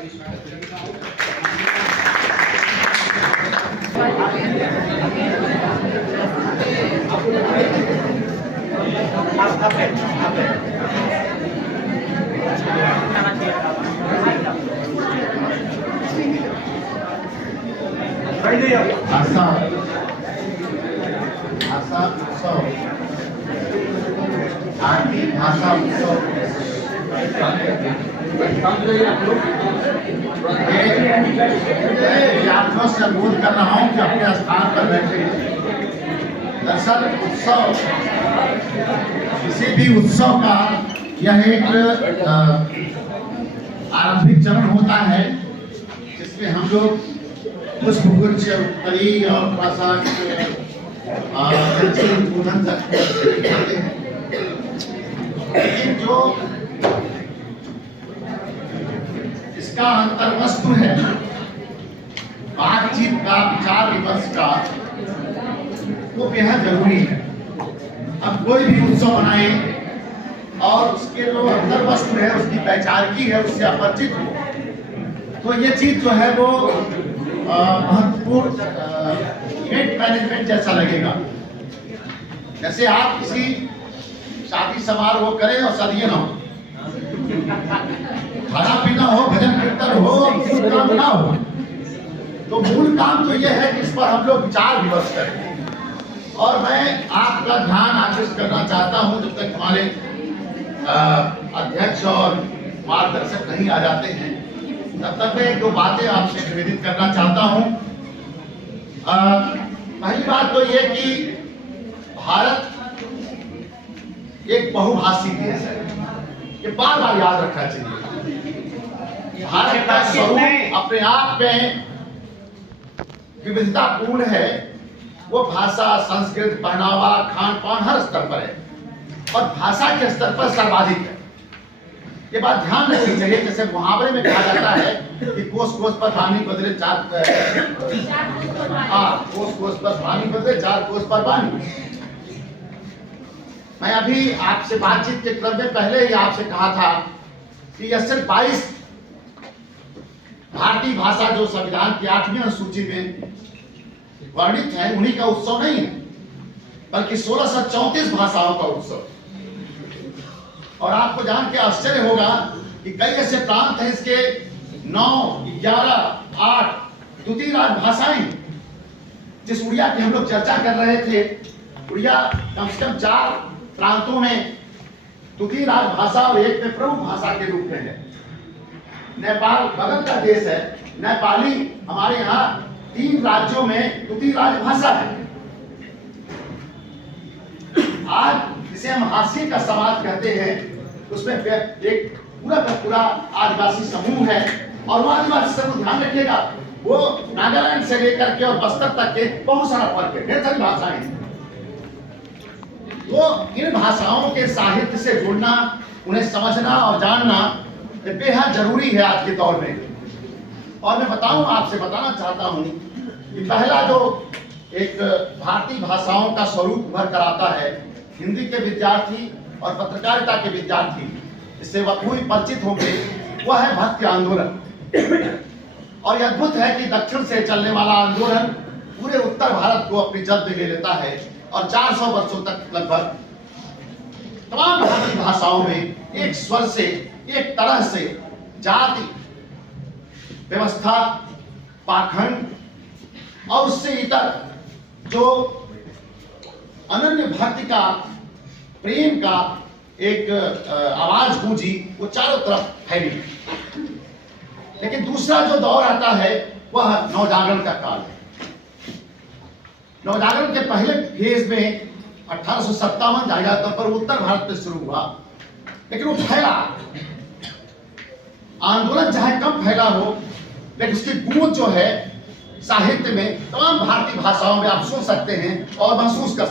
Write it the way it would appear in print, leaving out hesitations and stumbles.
भाषा उत्सव भारतीय भाषा उत्सव छात्रों से अनुरोध कर रहा हूँ कि अपने स्थान पर बैठे। दरअसल उत्सव, किसी भी उत्सव का यह एक आरंभिक चरण होता है जिसमें हम लोग पुष्पगुच्छ, उत्तरी और प्रसाद उद्बोधन करते हैं। लेकिन जो इसका अंतर्वस्तु है बातचीत का, विचार विमर्श का, वो बेहद जरूरी है। अब कोई भी उत्सव मनाए और उसके जो अंतर्वस्तु है, उसकी पहचानगी है, उससे अपरिचित हो, तो ये चीज जो है वो महत्वपूर्ण इवेंट मैनेजमेंट जैसा लगेगा। जैसे आप किसी शादी समारोह करें और सदिये ना हो, खाना पीना हो, भजन कीर्तन हो, काम ना हो, तो मूल काम तो यह है कि इस पर हम लोग विचार विमर्श करें। और मैं आपका ध्यान आकृष्ट करना चाहता हूं, जब तक हमारे अध्यक्ष और मार्गदर्शक नहीं आ जाते हैं, तब तक मैं एक दो बातें आपसे निवेदित करना चाहता हूं। पहली बात तो ये कि भारत एक बहुभाषी देश है, ये बार बार याद रखना चाहिए। भारत का स्वरूप अपने आप में विविधतापूर्ण है। वो भाषा, संस्कृत, पहनावा, खान पान हर स्तर पर है और भाषा के स्तर पर सर्वाधिक है। ये बात ध्यान रखनी चाहिए। जैसे मुहावरे में कहा जाता है कि कोस कोस पर पानी बदले चार कोस कोस पर पानी बदले चार कोस पर पानी। मैं अभी आपसे बातचीत के क्रम में पहले ही आपसे कहा था कि यह सिर्फ 22 भारतीय भाषा जो संविधान की 8वीं अनुसूची में वर्णित है, उन्हीं का उत्सव नहीं है, बल्कि 1634 भाषाओं का उत्सव। और आपको जान के आश्चर्य होगा कि कई ऐसे प्रांत हैं इसके 9, 11, 8 द्वितीय राजभाषाएं। जिस उड़िया की हम लोग चर्चा कर रहे थे, उड़िया कम से कम 4 प्रांतों में द्वितीय राजभाषा और एक में प्रमुख भाषा के रूप में है। नेपाल बगल का देश है, नेपाली हमारे यहाँ 3 राज्यों में द्वितीय राजभाषा है। आज जिसे हम हास्य का समाज कहते हैं, उसमें एक पूरा का पूरा आदिवासी समूह है। और वो आदिवासी समूह, ध्यान रखिएगा, वो नागालैंड से लेकर के और बस्तर तक के बहुत सारा फर्क है, ढेर सारी भाषाएं। तो इन भाषाओं के साहित्य से जुड़ना, उन्हें समझना और जानना बेहद जरूरी है आज के दौर में। और मैं आपसे बताना चाहता हूं कि पहला जो एक भारतीय भाषाओं का स्वरूप उभर कर आता है, हिंदी के विद्यार्थी और पत्रकारिता के विद्यार्थी इससे वही परिचित होंगे, वह है भक्ति आंदोलन। और यह अद्भुत है कि दक्षिण से चलने वाला आंदोलन पूरे उत्तर भारत को अपनी जद में ले लेता है और 400 वर्षों तक लगभग तमाम भारतीय भाषाओं में एक स्वर से, एक तरह से जाति व्यवस्था, पाखंड और उससे इतर जो अनन्य भक्ति का, प्रेम का एक आवाज गूंजी, वो चारों तरफ फैली। लेकिन दूसरा जो दौर आता है वह नवजागरण का काल है। नवजागरण के पहले फेज में 1857 जाहिर पर उत्तर भारत में शुरू हुआ, लेकिन वो फैला। आंदोलन चाहे कम फैला हो, लेकिन उसकी गूंज जो है साहित्य में तमाम भारतीय भाषाओं में आप सुन सकते हैं और महसूस कर